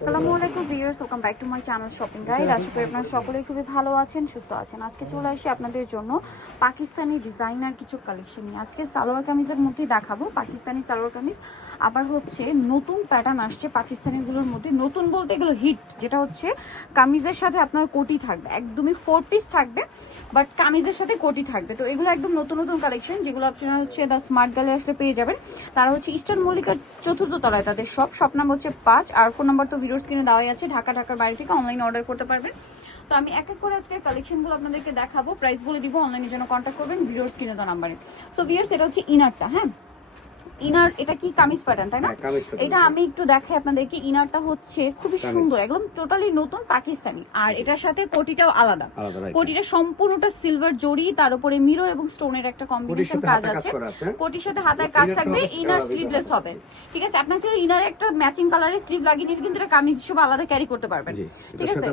আসসালামু আলাইকুম viewers, welcome back to my channel shopping guide. আশা করি আপনারা সকলেই খুবই ভালো আছেন, সুস্থ আছেন। আজকে চলে আসি আপনাদের জন্য পাকিস্তানি ডিজাইনার কিছু কালেকশন নিয়ে। আজকে সালোয়ার কামিজের মধ্যেই দেখাবো পাকিস্তানি সালোয়ার কামিজ। আবার হচ্ছে নতুন প্যাটার্ন আসছে পাকিস্তানিগুলোর মধ্যে। নতুন বলতে এগুলো হিট, যেটা হচ্ছে কামিজের সাথে আপনার কোটি থাকবে, একদমই 4 পিস থাকবে, বাট কামিজের সাথে কোটি থাকবে। তো এগুলো একদম নতুন নতুন কালেকশন, যেগুলো আপনারা হচ্ছে দ্য স্মার্ট গালে আসলে পেয়ে যাবেন। তারা হচ্ছে ইস্টার্ন মল্লিকার 4th তলায় তাদের শপ নাম্বার হচ্ছে 5, আর ফোন নাম্বার তো ভিডিওর স্ক্রিনে দেওয়াই আছে। ঢাকার বাইরে থেকে অনলাইনে অর্ডার করতে পারবেন। তো আমি এক এক করে আজকে কালেকশনগুলো আপনাদেরকে দেখাবো, প্রাইস বলে দিব, অনলাইনের জন্য কন্ট্যাক্ট করবেন ভিডিওর স্ক্রিনে দেওয়া নাম্বারে। সো ভিউয়ার্স, এটা হচ্ছে ইনারটা। হ্যাঁ, ইনার এটা কি কামিজ প্যাটার্ন, তাই না? এটা আমি একটু দেখাই আপনাদেরকে। ইনারটা হচ্ছে খুবই সুন্দর, একদম টোটালি নতুন পাকিস্তানি। আর এটার সাথে কোটিটাও আলাদা। কোটিটা সম্পূর্ণটা সিলভার জড়ি, তার উপরে মিরর এবং স্টোনের একটা কম্বিনেশন কাজ আছে। কোটির সাথে হাতায় কাজ থাকবে। ইনার স্লিভলেস হবে, ঠিক আছে? আপনার চাইলে ইনার একটা ম্যাচিং কালারের স্লিভ লাগিয়ে নিয়ে কিন্তু এটা কামিজ হিসেবে আলাদা ক্যারি করতে পারবেন, ঠিক আছে?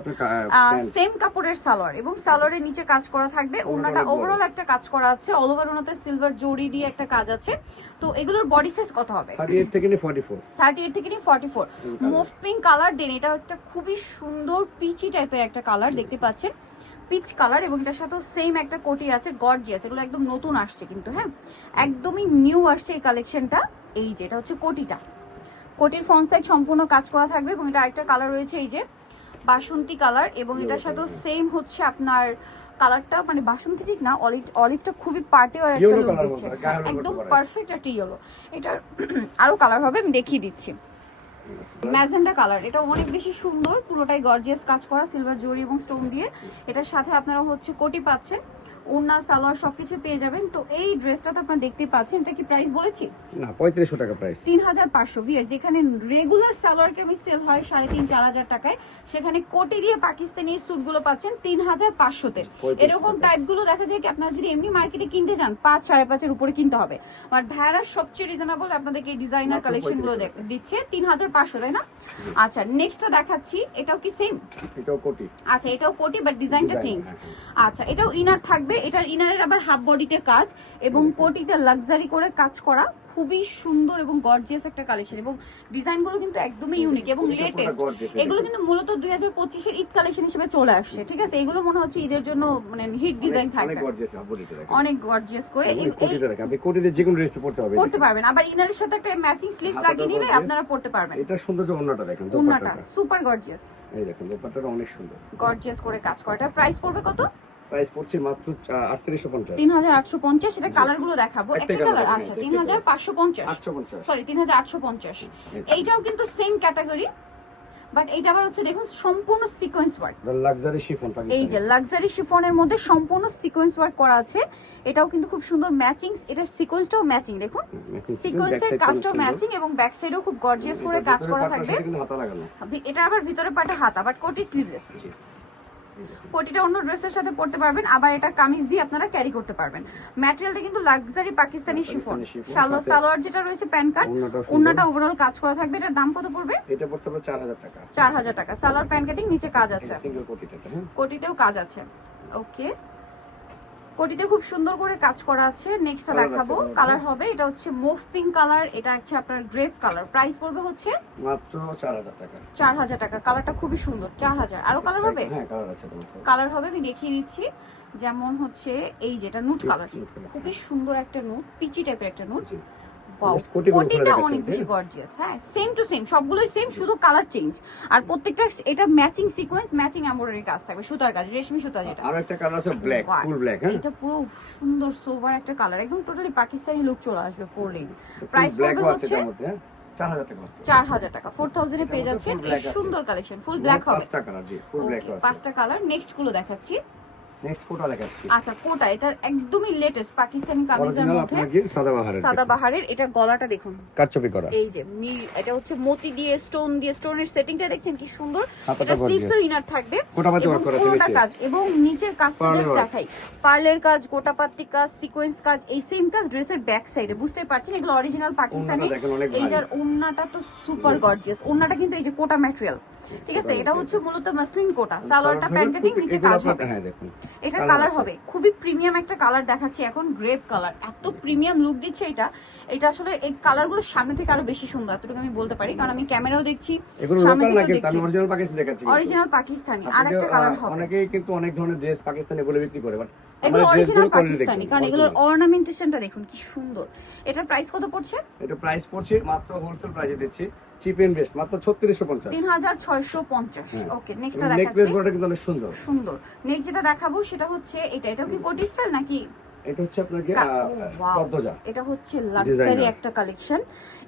সেম কাপড়ের সালোয়ার, এবং সালোয়ারের নিচে কাজ করা থাকবে। ওনাটা ওভারঅল একটা কাজ করা আছে, অল ওভার ওনাতে সিলভার জড়ি দিয়ে একটা কাজ আছে। তো এগুলোর বডি সাইজ কত হবে? 38 থেকে 44। 38 থেকে 44। Move pink colour. দেন এটা একটা খুবই সুন্দর পিচি টাইপের একটা কালার দেখতে পাচ্ছেন, পিচ কালার, এবং এটার সাথে সেম একটা কোটি আছে, গর্জিয়াস। এগুলো একদম নতুন আসছে কিন্তু, হ্যাঁ, একদমই নিউ আসছে এই কালেকশনটা। এই যে এটা হচ্ছে কোটিটা, কোটির ফ্রন্ট সাইড সম্পূর্ণ কাজ করা থাকবে, এবং এটা আরেকটা কালার রয়েছে এই যে বাসন্তী কালার, এবং এটার সাথে সেম হচ্ছে আপনার কালারটা, মানে বাসন্তী ঠিক না, অলিভটা খুবই পার্টি আর একটা লুক দিচ্ছে, একদম পারফেক্ট একটা ইয়েলো। এটার আরো কালার হবে, আমি দেখিয়ে দিচ্ছি। ম্যাজেন্ডা কালার, এটা অনেক বেশি সুন্দর, পুরোটাই গর্জিয়াস কাজ করা সিলভার জরি এবং স্টোন দিয়ে। এটার সাথে আপনারা হচ্ছে কোটি পাচ্ছেন, ওড়না সালোয়ার সবকিছু পেয়ে যাবেন। তো এই ড্রেসটা তো আপনারা দেখতে পাচ্ছেন, এটা কি প্রাইস বলেছি? না, 3500 টাকা প্রাইস। 3500 ভিয়ার। যেখানে রেগুলার সালোয়ার কামিজ সেল হয় 3,500-4,000 টাকায়, সেখানে কোটি দিয়ে পাকিস্তানি স্যুটগুলো পাচ্ছেন 3500-তে। এরকম টাইপগুলো দেখা যায় কি আপনারা যদি এমনি মার্কেটে কিনতে যান 5-5.5 এর উপরে কিনতে হবে। আর ভাইরা সবচেয়ে রিজনেবল আপনাদেরকে এই ডিজাইনার কালেকশনগুলো দিচ্ছে 3500, তাই না? আচ্ছা, নেক্সটটা দেখাচ্ছি। এটাও কি সেম? এটাও কোটি। আচ্ছা, এটাও কোটি, বাট ডিজাইনটা চেঞ্জ। আচ্ছা, এটাও ইনার থাকবে। এটার ইনারের আবার হাফ বডিতে কাজ, এবং কোটিতে লাক্সারি করে কাজ করা, খুবই সুন্দর এবং গর্জিয়াস একটা কালেকশন। এবং ডিজাইনগুলো কিন্তু একদমই ইউনিক এবং লেটেস্ট। এগুলো কিন্তু মূলত 2025 এর ঈদ কালেকশন হিসেবে চলে আসছে, ঠিক আছে? এগুলো মনে হচ্ছে ঈদের জন্য মানে হিট ডিজাইন থাকবে, অনেক গর্জিয়াস করে। আপনি কোটিতে যে কোনো ড্রেস পরতে পারবেন। আবার ইনারের সাথে একটা ম্যাচিং স্লিভস লাগিয়ে নিলে আপনারা পড়তে পারবেন। এটা সৌন্দর্য। ওন্নাটা দেখেন, ওন্নাটা সুপার গর্জিয়াস। এই দেখেন, দোপাট্টাটা অনেক সুন্দর, গর্জিয়াস করে কাজ করা। এটা প্রাইস পড়বে কত? প্রাইস পড়ছে মাত্র 3850। 3850। এটা কালার গুলো দেখাবো, একটা কালার। আচ্ছা, 3550, সরি 3850। এইটাও কিন্তু সেম ক্যাটাগরি, বাট এটা আবার হচ্ছে দেখুন সম্পূর্ণ সিকোয়েন্স ওয়ার্ক, লাক্সারি শিফন। এই যে লাক্সারি শিফনের মধ্যে সম্পূর্ণ সিকোয়েন্স ওয়ার্ক করা আছে। এটাও কিন্তু খুব সুন্দর ম্যাচিং, এটা সিকোয়েন্সটাও ম্যাচিং, দেখুন সিকোয়েন্সের কাজটাও ম্যাচিং, এবং ব্যাক সাইডেও খুব গর্জিয়াস করে কাজ করা থাকবে। এটা আবার ভিতরে পাটা হাতা, বাট কোটি স্লিভলেস। কোটিটা অন্য ড্রেসের সাথে পরতে পারবেন, আবার এটা কামিজ দিয়ে আপনারা ক্যারি করতে পারবেন। ম্যাটেরিয়ালটা কিন্তু লাক্সারি পাকিস্তানি শিফন। সালোয়ার যেটা রয়েছে প্যান কাট, ওন্নাটা ওভারঅল কাজ করা থাকবে। এটার দাম কত পড়বে? এটা পড়ছে 4000 টাকা। 4000 টাকা। সালোয়ার প্যান কাটিং, নিচে কাজ আছে, কোটিতেও কাজ আছে। ওকে, কোটিতে খুব সুন্দর করে কাজ করা আছে। নেক্সটটা দেখাবো, কালার হবে এটা হচ্ছে মুভ পিঙ্ক কালার, এটা হচ্ছে আপনার গ্রেপ কালার। প্রাইস পড়বে হচ্ছে মাত্র 4000 টাকা। 4000 টাকা। কালারটা খুবই সুন্দর, 4000। আরো কালার হবে? হ্যাঁ, কালার আছে। কালার হবে, আমি দেখিয়ে দিচ্ছি। যেমন হচ্ছে এই যেটা নুট কালার, খুবই সুন্দর একটা নুট, পিচি টাইপের একটা নুট। কোটিটা অনেক বেশি গর্জিয়াস। হ্যাঁ, সেম টু সেম, সবগুলোই সেম, শুধু কালার চেঞ্জ। আর প্রত্যেকটা এটা ম্যাচিং সিকোয়েন্স, ম্যাচিং এমব্রয়ডারি কাজ থাকবে, সুতার কাজ, রেশমি সুতা যেটা। আর একটা কালার আছে ব্ল্যাক, ফুল ব্ল্যাক। হ্যাঁ, এটা পুরো সুন্দর সোভার একটা কালার, একদম টোটালি পাকিস্তানি লুক চলে আসবে পরলেই। প্রাইস পড়বে হচ্ছে 4000 টাকা। 4000 টাকা। 4000 এ পেয়ে যাচ্ছেন এই সুন্দর কালেকশন। ফুল ব্ল্যাক হবে, 5টা কালার। জি, ফুল ব্ল্যাক আছে, 5টা কালার। নেক্সট গুলো দেখাচ্ছি। নেক্সট কোটা দেখাচ্ছি। আচ্ছা, কোটা এটা একদমই লেটেস্ট পাকিস্তানি কামিজের মধ্যে সাদাবাহারের। এটা গলাটা দেখুন কাটছবি করা, এই যে এটা হচ্ছে মতি দিয়ে স্টোন দিয়ে, স্টোনের সেটিংটা দেখছেন কি সুন্দর। এটা স্লিভসও ইনার থাকবে, এবং পুরোটা কাজ, এবং নিচের কাজটা জাস্ট দেখাই, পার্লের কাজ, গোটাপাত্তি কাজ, সিকোয়েন্স কাজ, এই সেম কাজ ড্রেসের ব্যাক সাইডে। বুঝতে পারছেন এগুলো অরিজিনাল পাকিস্তানি। এইটার ওন্নাটা তো সুপার গর্জিয়াস। ওন্নাটা কিন্তু এই যে কোটা ম্যাটেরিয়াল, ঠিক আছে, এটা হচ্ছে মূলত মাসলিন কোটা, সালোয়ারটা প্যান্ট কাটিং, নিচে কাজ হবে। হ্যাঁ দেখুন এটার কালার হবে খুবই প্রিমিয়াম একটা কালার দেখাচ্ছি এখন, গ্রেপ কালার, এত প্রিমিয়াম লুক দিচ্ছে এটা। এটা আসলে এই কালারগুলো সামনে থেকে আরো বেশি সুন্দর, এতটুকু আমি বলতে পারি, কারণ আমি ক্যামেরাও দেখছি, এগুলো সামনে লোকাল না থেকেও কিন্তু দেখছি। আমি অরিজিনাল পাকিস্তানি দেখাচ্ছি। অরিজিনাল পাকিস্তানি। আপনি আরেকটা কালার হবে, অনেকেই কিন্তু অনেক ধরনের ড্রেস পাকিস্তানি বলে বিক্রি করে, বাট এগুলো আমাদের অরিজিনাল ড্রেসগুলো কোয়ালিটি পাকিস্তানি, দেখুন কারণ এগুলোর অর্নামেন্টেশনটা দেখুন কি সুন্দর। এটার প্রাইস কত পড়ছে? এটা প্রাইস পড়ছে মাত্র হোলসেল প্রাইসে দিচ্ছি, চিপ এন্ড বেস্ট, মাত্র 3650। 3650। ওকে, নেক্সটটা নেকলেস দেখাচ্ছি। বড়টা কিন্তু অনেক সুন্দর সুন্দর। নেক্সট যেটা দেখাবো সেটা হচ্ছে এটাও কি কোটি স্টাইল নাকি? এটা হচ্ছে আপনাকে Wow, পদ্মজা। এটা হচ্ছে লাক্সারি Designer। একটা কালেকশন।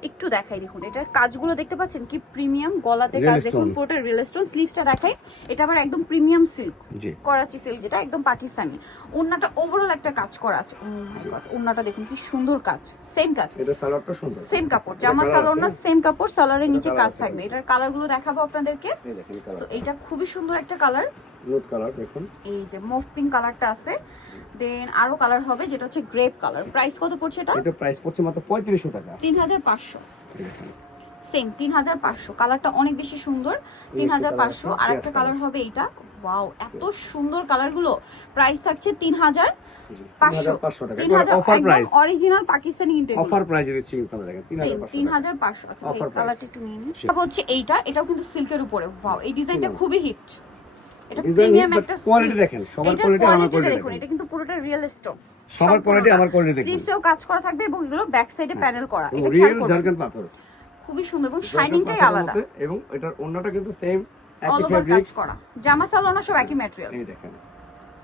একটু দেখাই দেখুন, এটার কাজগুলো দেখতে পাচ্ছেন কি প্রিমিয়াম, গলাতে কাজ Real দেখুন stone। পুরোটা রিয়েল স্টোন। স্লিভসটা দেখাই, এটা আবার একদম প্রিমিয়াম সিল্ক, জি করাচি সিল্ক, যেটা একদম পাকিস্তানি। ওন্নাটা ওভারঅল একটা কাজ করা আছে। ও মাই গড, ওন্নাটা দেখুন কি সুন্দর কাজ, সেম কাজ, এটা সালোয়ারটা সুন্দর, সেম কাপড়, জামা colour সালোয়ার না, আছে। সেম কাপড়, সালোয়ারের নিচে colour কাজ আছে। থাকবে। এটার কালারগুলো দেখাবো আপনাদেরকে। এই দেখেন সো কালার, এটা খুবই সুন্দর একটা কালার, নুট কালার দেখুন। এই যে মুভ পিঙ্ক কালারটা আছে। দেন আরো কালার হবে যেটা হচ্ছে গ্রেপ কালার। প্রাইস কত পড়ছে এটা? এটা প্রাইস পড়ছে মাত্র 3500 টাকা। 3500। এই দেখেন। সেম 3500। কালারটা অনেক বেশি সুন্দর, 3500। আর একটা কালার হবে এইটা। ওয়াও, এত সুন্দর কালারগুলো। প্রাইস থাকছে 3500। 3500 টাকা, 3000 অফার একদম প্রাইস, অরিজিনাল পাকিস্তানি কিন্তু এগুলো। অফার প্রাইসে দিচ্ছি কিন্তু আমরা, দেখেন সেম 3500 3500। আচ্ছা, এই Offer price। কালারটা একটু নিয়ে নিন। তারপর হচ্ছে এইটা, এটাও কিন্তু সিল্কের উপরে। ওয়াও, এই ডিজাইনটা খুবই হিট। এটা ডিজাইন প্রিমিয়াম বাট একটা কোয়ালিটি silk। দেখেন, সবার এটার কোয়ালিটি আমার কোয়ালিটিটা কোয়ালিটি দেখুন, দেখুন, এটা কিন্তু পুরোটা রিয়েল স্টোন। সবার কোয়ালিটি আমার কোয়ালিটি দেখুন। স্লিভসেও কাজ করা থাকবে এবং এগুলো ব্যাক সাইডে প্যানেল করা। এটা খেয়াল রিয়েল করুন, জারকান পাথর, খুবই সুন্দর এবং জারকান শাইনিংটাই পাথরের আলাদা। মধ্যে, এবং এটার ওন্নাটা কিন্তু সেম অল একই ওভার কাজ ফেব্রিক্স। করা, জামা সালোয়ার সব একই ম্যাটেরিয়াল। এই দেখেন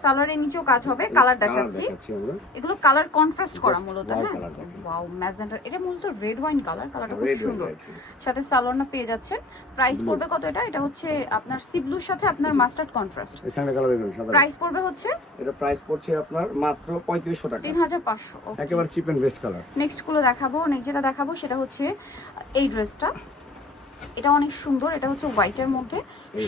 সালোয়ারের নিচেও কাজ হবে। কালার দেখাচ্ছি, আমরা এগুলো কালার কন্ট্রাস্ট করা Just মূলত। wow হ্যাঁ, color দেখেন। ওয়াও, ম্যাজেন্টা, এটা মূলত রেড ওয়াইন কালার, কালারটা খুব রেড সুন্দর। রেড সাথে সালোয়ার না পেয়ে যাচ্ছেন। Price Blue। পড়বে কত এটা? এটা হচ্ছে আপনার সি ব্লুর সাথে আপনার মাস্টার্ড কন্ট্রাস্ট। এই সামনে কালার দেখুন সাদা। প্রাইস পড়বে হচ্ছে এটা প্রাইস পড়ছে আপনার মাত্র 3500 টাকা, 3500। একেবারে cheap and best colour. Next গুলো দেখাবো। নেক্সট যেটা দেখাবো সেটা হচ্ছে এই ড্রেসটা। এটা অনেক সুন্দর, এটা হচ্ছে হোয়াইটের মধ্যে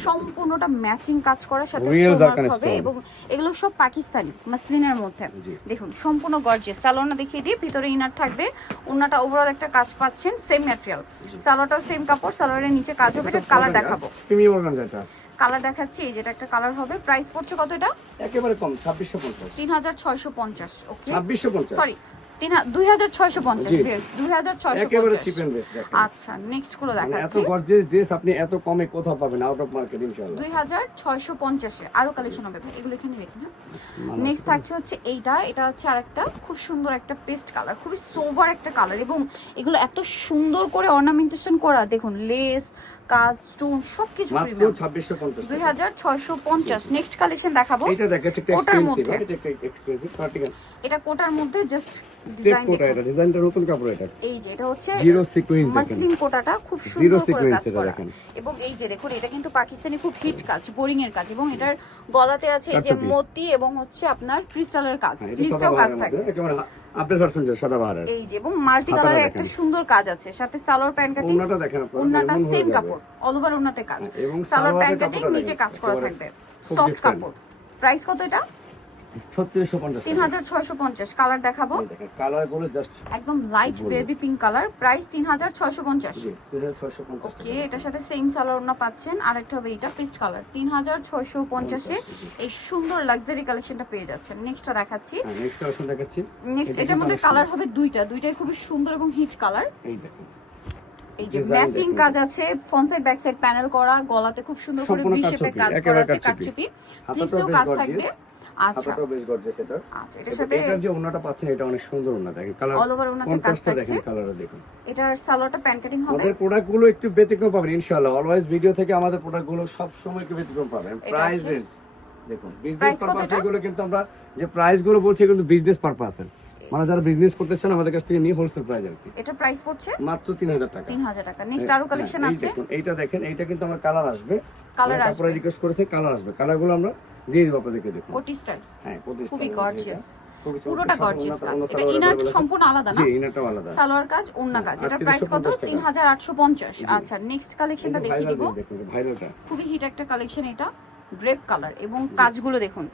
সম্পূর্ণটা ম্যাচিং কাজ করার সাথে Real স্টোন Darkan হবে, stone। এবং এগুলো সব পাকিস্তানি মাসলিনের মধ্যে। জি। দেখুন সম্পূর্ণ গর্জিয়াস। সালোয়ারটা দেখিয়ে দিই, ভিতরে ইনার থাকবে, ওন্নাটা ওভারঅল একটা কাজ পাচ্ছেন, সেম ম্যাটেরিয়াল। সালোয়ারটাও সেম কাপড়, সালোয়ারের নিচে কাজ হবে। এটা কালার দেখাবো, প্রিমিয়াম অর্গানজা এটা, কালার দেখাচ্ছি। এই যেটা একটা কালার হবে। প্রাইস পড়ছে কত এটা? একেবারে কম 2650। 3650। ওকে, 2650 সরি 2650। জি। ভিউয়ার্স, একেবারে 2650। চিপ এন্ড বেস্ট দেখেন। আচ্ছা, নেক্সট গুলো মানে এত দেখাচ্ছি। গর্জিয়াস ড্রেস আপনি এত কমে কোথাও পাবেন আউট অফ মার্কেট ইনশাআল্লাহ। 2650 আরো কালেকশন হবে ভাই, এগুলো এখানে রেখে না। নেক্সট থাকছে হচ্ছে এইটা। এটা হচ্ছে আরেকটা খুব সুন্দর একটা পেস্ট কালার, খুবই সোবার একটা কালার, এবং এগুলো এত সুন্দর করে অর্নামেন্টেশন করা। দেখুন লেস কাজ, স্টোন সবকিছু মাত্র প্রিমিয়াম। 2650 টাকা। 2650। নেক্সট কালেকশন দেখাবো। এটা দেখাচ্ছে একটা কোটার এক্সপেন্সিভ, মধ্যে। এটা একটা এক্সপেন্সিভ কার্টিগান এটা কোটার মধ্যে জাস্ট স্টেপ ডিজাইন কোটা, দেখুন। এটা ডিজাইনটা নতুন কাপড়, এটা এই যে এটা হচ্ছে জিরো সিকোয়েন্স দেখেন, মাসলিন কোটাটা খুব জিরো সুন্দর করে সিকোয়েন্স কাজ এটা করা। দেখেন। এবং এই যে দেখুন, এটা কিন্তু পাকিস্তানি খুব হিট কাজ, বোরিং এর কাজ, এবং এটার গলাতে আছে এই যে কারচুপি। মতি এবং হচ্ছে আপনার ক্রিস্টালের কাজ, হ্যাঁ, এটা স্লিভসটাও কাজ সাদাবাহারের থাকবে। মধ্যে, একেবারে আপডেট ভার্সন যে সাদাবাহারের। এই যে, এবং মাল্টি হাতাটা কালারের দেখেন। একটা সুন্দর কাজ আছে, সাথে সালোয়ার প্যান্ট কাটিং। ওন্নাটা দেখেন আপনারা, ওন্নাটা মন ভরে সেম যাবে। কাপড়, অল ওভার ওন্নাতে কাজ, হ্যাঁ, এবং সালোয়ার সালোয়ারের প্যান্ট কাটিং, কাপড়টা নিচে দেখেন, কাজ করা একেবারে থাকবে, খুব সফট different। কাপড়। প্রাইস কত এটা? 3650 টাকা। 3650। কালার দেখাবো, এই দেখেন কালার গুলো জাস্ট একদম লাইট বলবো। Baby pink colour. প্রাইস 3650। 3650 ওকে, টাকা। এটার সাথে সেম সালোয়ার ওড়না পাচ্ছেন। আরেকটা হবে এটা পেস্ট কালার। 3650 এ এই সুন্দর লাক্সারি কালেকশনটা পেয়ে যাচ্ছেন। নেক্সটটা দেখাচ্ছি। হ্যাঁ, নেক্সট কালেকশন দেখাচ্ছি। নেক্সট এটা এটার মধ্যে collection। কালার হবে দুইটাই খুবই সুন্দর এবং হিট কালার। এই দেখেন এই যে Design ম্যাচিং দেখুন। কাজ আছে, front side back side panel করা, গলাতে খুব সুন্দর করে সম্পূর্ণ ভি শেপে কারচুপি, কাজ করা একেবারে আছে, কারচুপি। কারচুপি। হাতাটাও স্লিভসেও বেশ কাজ gorgeous। থাকবে। আচ্ছা হাতাটাও বেশ গর্জিয়াস এটা। আচ্ছা, এটার সাথে এটার যে ওন্নাটা পাচ্ছেন এটা অনেক সুন্দর ওন্না, দেখেন কালার অল ওভার ওনাতে কাজ কন্ট্রাস্টটা থাকছে। দেখেন, কালারটা দেখুন। এটার সালোয়ারটা প্যান্ট কাটিং হবে। আমাদের প্রোডাক্টগুলো একটু ব্যতিক্রম পাবেন ইনশাআল্লাহ, অলওয়েজ ভিডিও থেকে আমাদের প্রোডাক্টগুলো সব সময় একটু ব্যতিক্রম পাবেন। এটা প্রাইস আছে। রেঞ্জ দেখুন, বিজনেস Price কত পারপাস এটা? এগুলো কিন্তু আমরা যে প্রাইস গুলো বলছি কিন্তু বিজনেস পারপাসের, মানে যারা বিজনেস করতেছেন আমাদের কাছ থেকে নিয়ে হোলসেল প্রাইস আর কি, এটা প্রাইস পড়ছে মাত্র 3000 টাকা। 3000 টাকা। নেক্সট আরো কালেকশন এই আছে। দেখুন, এইটা দেখেন, এইটা কিন্তু আমার কালার আসবে, কালার তারপরে আসবে, রিকোয়েস্ট করেছে কালার আসবে, কালারগুলো আমরা দিয়ে দিব আপনাদেরকে। দেখুন কোটি স্টাইল, হ্যাঁ, খুবই গর্জিয়াস, খুবই পুরোটা চমৎকার। গর্জিয়াস কাজ। অন্য এটা সালোয়ারের ইনার ব্যাপারে সম্পূর্ণ আলাদা না? জি, ইনারটাও আলাদা। সালোয়ার কাজ, ওড়না কাজ। হ্যাঁ, এটার প্রাইস কত? 3850 টাকা। 3850। জি। আচ্ছা, নেক্সট কালেকশনটা দেখিয়ে দিব। দেখুন ভাইরালটা খুবই হিট একটা কালেকশন এটা, গ্রেপ কালার, এবং কাজগুলো দেখুন।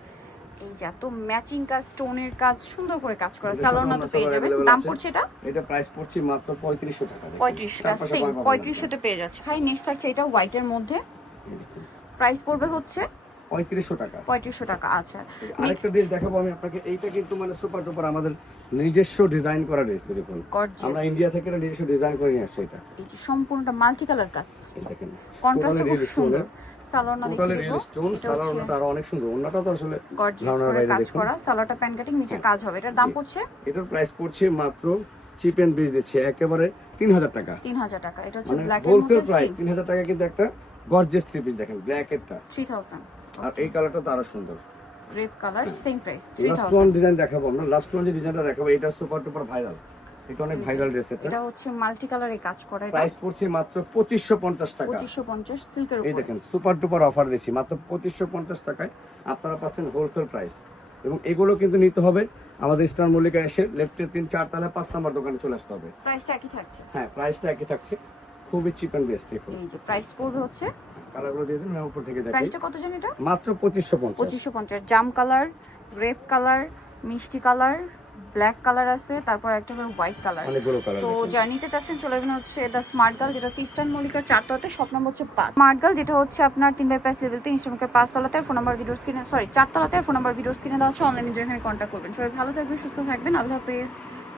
এই যে এত ম্যাচিং কাজ, স্টোনের কাজ, সুন্দর করে কাজ করা। এটা সালোয়ার না তো সালোয়ার পেয়ে যাবেন। available দাম আছে। পড়ছে এটা এটা প্রাইস পড়ছে মাত্র 3500 টাকা। দেখুন। 35 টাকা। চারপাশে সেম পাবেন 3500 তে পেয়ে যাচ্ছে। খাই নেক্সট থাকছে এটা হোয়াইটের মধ্যে। এই দেখুন, প্রাইস পড়বে হচ্ছে 3500 টাকা। 3500 টাকা। আচ্ছা আরেকটা ড্রেস দেখাবো আমি আপনাকে, এইটা কিন্তু মানে সুপার ডুপার আমাদের নিজস্ব ডিজাইন করা ড্রেস। দেখুন গর্জিয়াস, আমরা ইন্ডিয়া থেকে এটা নিজস্ব ডিজাইন করে নিয়ে আসছি। এটা এই যে সম্পূর্ণটা মাল্টি কালার কাজ, এই দেখেন কন্ট্রাস্ট খুব সুন্দর। সালোয়ার না টোটালি দেখিয়ে রিয়েল দেবো, স্টোন, এটা সালোয়ারটা হচ্ছে আরো অনেক সুন্দর। ওন্নাটা তো আসলে গর্জিয়াস ধারণার করে বাইরে। কাজ দেখুন করা, সালোয়ারটা প্যান কাটিং, নিচে কাজ হবে। এটার দাম পড়ছে এটার প্রাইস পড়ছে মাত্র চিপ এন্ড ব্রিজ দিচ্ছে একেবারে 3000 টাকা। 3000 টাকা। এটা হচ্ছে মানে ব্ল্যাক এর হোলসেল মধ্যে প্রাইস 3000 টাকা, কিন্তু একটা গর্জিয়াস থ্রি পিস দেখেন ব্ল্যাক এরটা, 3000। আর এই কালারটা তো আরো সুন্দর। Grape colour, same price last 3000। One design দেখাবো আমরা, লাস্ট ওয়ান যে ডিজাইনটা দেখাবো এটা সুপার ডুপার ভাইরাল, এটা অনেক ভাইরাল ড্রেস। এটা এটা হচ্ছে মাল্টি কালারে কাজ করা, এটা প্রাইস পড়ছে মাত্র 2550 টাকা। 2550 সিল্কের এই উপর। দেখেন সুপার ডুপার অফার দিচ্ছি মাত্র 2550 টাকায় আপনারা পাচ্ছেন হোলসেল প্রাইস। এবং এগুলো কিন্তু নিতে হবে আমাদের স্টার মল্লিকা এসে লেফটের 3-4 তলা 5 নাম্বার দোকানে চলে আসতে হবে। প্রাইসটা একই থাকছে। হ্যাঁ প্রাইসটা একই থাকছে, খুবই চিপ এন্ড বেস্ট। দেখুন এই যে প্রাইস পড়বে হচ্ছে, কালারগুলো দিয়ে দিন, আমি উপর থেকে দেখি। প্রাইসটা কত জানি এটা? মাত্র 2550। 2550। জাম কালার, গ্রেপ কালার, মিষ্টি কালার, ব্ল্যাক কালার আছে, তারপর একটা হবে হোয়াইট কালার। অনেকগুলো কালার। সো জার্নিতে চাচ্ছেন চলে যাবেন হচ্ছে দ্য স্মার্ট গার্ল, যেটা হচ্ছে ইস্টার্ন মল্লিকার 4 তলাতে, শপ নম্বর হচ্ছে 5। স্মার্ট গার্ল যেটা হচ্ছে আপনার 3/5 লেভেলতে, ইনস্টাগ্রামের 5 তলাতে, ফোন নাম্বার ভিডিওস কিনে 4 তলাতে, ফোন নাম্বার ভিডিওস কিনে দেওয়া হচ্ছে, অনলাইনে এখানে কন্ট্যাক্ট করবেন। সবাই ভালো থাকবেন, সুস্থ থাকবেন, আল্লাহ হাফেজ।